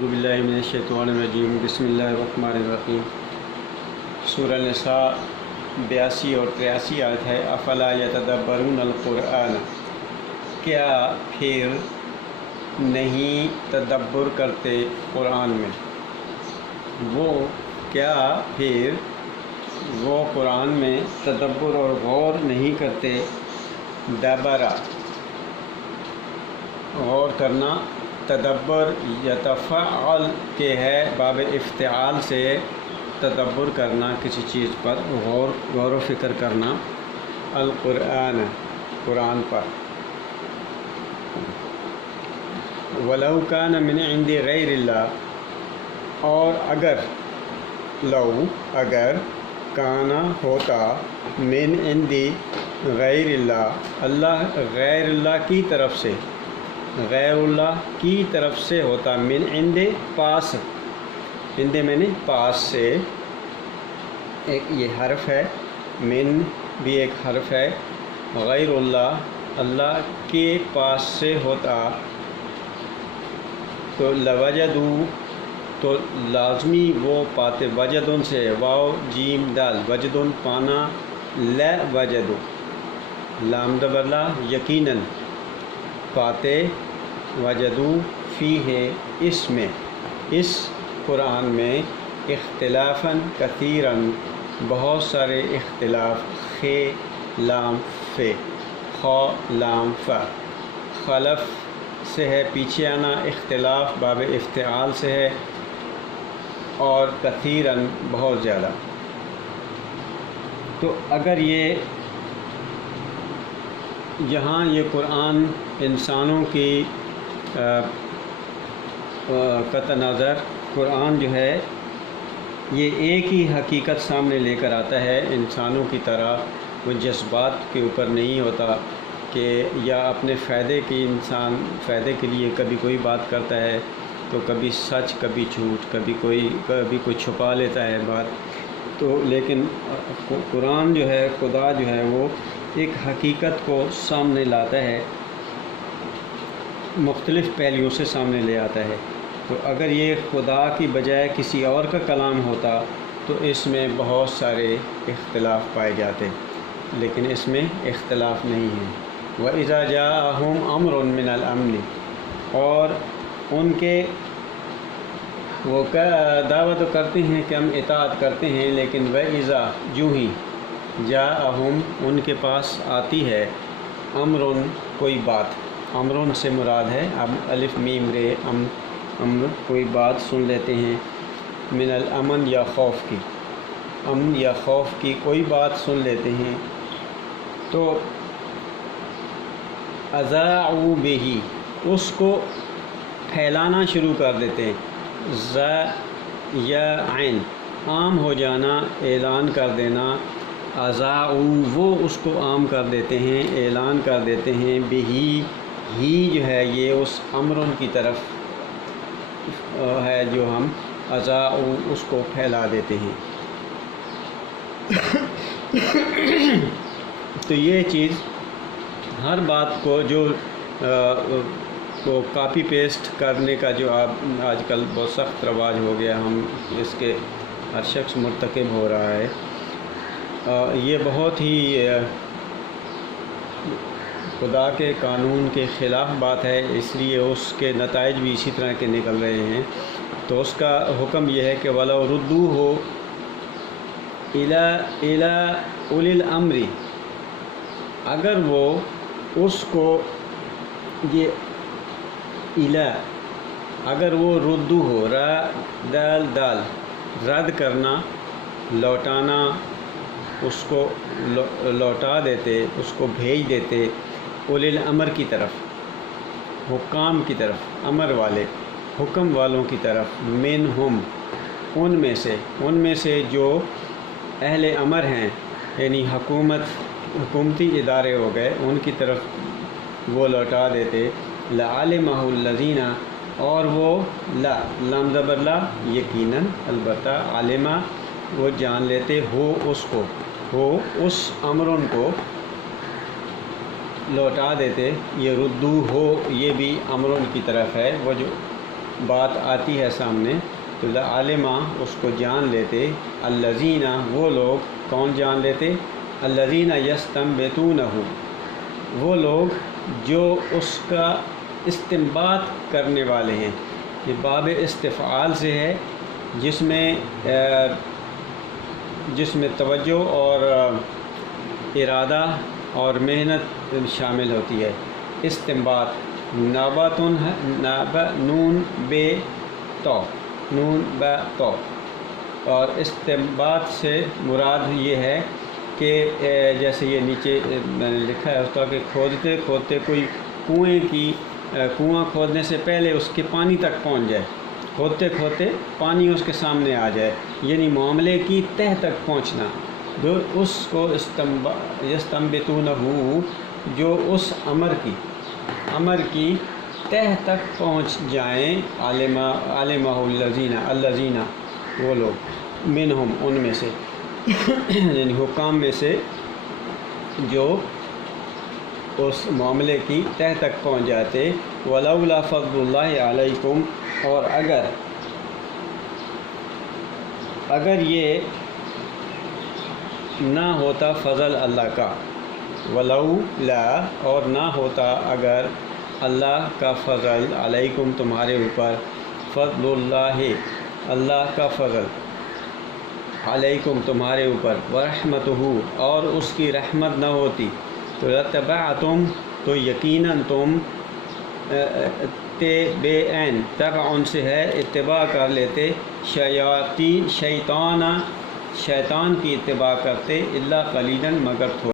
اعوذ باللہ من الشیطان الرجیم بسم اللہ الرحمن الرحیم۔ سورہ نساء 82 اور 83 آیت ہے۔ افلا یتدبرون القرآن، کیا پھر نہیں تدبر کرتے قرآن میں؟ وہ قرآن میں تدبر اور غور نہیں کرتے۔ دبرا غور کرنا، تدبر یتفعل کے ہے باب افتعال سے تدبر کرنا، کسی چیز پر غور و فکر کرنا۔ القرآن قرآن پر۔ وَلَوْ كَانَ مِنْ عِنْدِ غَيْرِ اللَّهِ، اور اگر کانا ہوتا من عندی غیر اللہ، اللہ غیر اللہ کی طرف سے، غیر اللہ کی طرف سے ہوتا، من عند پاس، عند میں نے پاس سے، ایک یہ حرف ہے، من بھی ایک حرف ہے، غیر اللہ اللہ کے پاس سے ہوتا تو لوجدو تو لازمی وہ پاتے، وجدن سے واو جیم دال، وجدن پانا، لا وجدو لام دبرلا یقیناً پاتے، وجدو فی ہے اس میں، اس قرآن میں اختلافاً کثیراً بہت سارے اختلاف، خے لام فے، خا لام فا، خلف سے ہے پیچھے آنا، اختلاف باب افتعال سے ہے، اور کثیراً بہت زیادہ۔ تو اگر یہاں یہ قرآن انسانوں کی قطع نظر، قرآن جو ہے یہ ایک ہی حقیقت سامنے لے کر آتا ہے، انسانوں کی طرح وہ جذبات کے اوپر نہیں ہوتا کہ یا اپنے فائدے کی، انسان فائدے کے لیے کبھی کوئی بات کرتا ہے تو کبھی سچ کبھی جھوٹ، کبھی کوئی چھپا لیتا ہے بات، تو لیکن قرآن جو ہے، خدا جو ہے وہ ایک حقیقت کو سامنے لاتا ہے، مختلف پہلوؤں سے سامنے لے آتا ہے۔ تو اگر یہ خدا کی بجائے کسی اور کا کلام ہوتا تو اس میں بہت سارے اختلاف پائے جاتے، لیکن اس میں اختلاف نہیں ہے۔ وَإِذَا جَاءَهُمْ أَمْرٌ مِّنَ الْأَمْنِ، اور ان کے وہ دعوت کرتے ہیں کہ ہم اطاعت کرتے ہیں، لیکن وَإِذَا جو ہی جَاءَهُمْ ان کے پاس آتی ہے، امرٌ کوئی بات، امرٌ سے مراد ہے اب الف میم رے، امر کوئی بات سن لیتے ہیں، من الامن یا خوف کی، امن یا خوف کی کوئی بات سن لیتے ہیں، تو اذاعوا بہ اس کو پھیلانا شروع کر دیتے ہیں، ز یا عین عام ہو جانا، اعلان کر دینا، اذاعوا وہ اس کو عام کر دیتے ہیں، اعلان کر دیتے ہیں، بہی ہی جو ہے یہ اس امرن کی طرف ہے جو ہم اذاعوا اس کو پھیلا دیتے ہیں۔ تو یہ چیز ہر بات کو جو کاپی پیسٹ کرنے کا جو آج کل بہت سخت رواج ہو گیا، ہم اس کے ہر شخص مرتکب ہو رہا ہے، یہ بہت ہی خدا کے قانون کے خلاف بات ہے، اس لیے اس کے نتائج بھی اسی طرح کے نکل رہے ہیں۔ تو اس کا حکم یہ ہے کہ وَلَوْ رُدُّوهُ إِلَىٰ أُولِي الْأَمْرِ، اگر وہ اس کو یہ اگر وہ ردو ہو، را دال دال رد کرنا، لوٹانا، اس کو لوٹا دیتے، اس کو بھیج دیتے، اولی الامر کی طرف، حکام کی طرف، امر والے، حکم والوں کی طرف، منہم ان میں سے جو اہل امر ہیں، یعنی حکومتی ادارے ہو گئے، ان کی طرف وہ لوٹا دیتے، لعلمہ الذین، اور وہ لام زبر لا یقیناً البتہ، علمہ وہ جان لیتے، ہو اس کو، ہو اس امرن کو لوٹا دیتے، یہ ردو ہو یہ بھی امرن کی طرف ہے، وہ جو بات آتی ہے سامنے تو لعلما اس کو جان لیتے، الذین وہ لوگ، کون جان لیتے؟ الذین یستنبطونہ وہ لوگ جو اس کا استنباط کرنے والے ہیں۔ یہ باب استفعال سے ہے جس میں توجہ اور ارادہ اور محنت شامل ہوتی ہے۔ استنباط ناباتن ہے، نون بے تو، نون بے تو، اور استنباط سے مراد یہ ہے کہ جیسے یہ نیچے میں نے لکھا ہے اس کا کہ کھودتے کھودتے کوئی کنواں کھودنے سے پہلے اس کے پانی تک پہنچ جائے، کھودتے کھودتے پانی اس کے سامنے آ جائے، یعنی معاملے کی تہ تک پہنچنا، جو اس کو یستنبطونہ جو اس امر کی تہ تک پہنچ جائیں، عالمہ الذین وہ لوگ، منہم ان میں سے یعنی حکام میں سے جو اس معاملے کی تہ تک پہنچ جاتے۔ ولولا فضل اللہ علیکم، اور اگر یہ نہ ہوتا فضل اللہ کا، ولولا اور نہ ہوتا اگر اللہ کا فضل، علیکم تمہارے اوپر، فضل اللہ کا فضل، علیکم تمہارے اوپر، ورحمتہ اور اس کی رحمت نہ ہوتی، تو لتبعتم تو یقیناً تم تبع سے ہے اتباع کر لیتے، شیطان کی اتباع کرتے، الا قلیلا مگر تھوڑا۔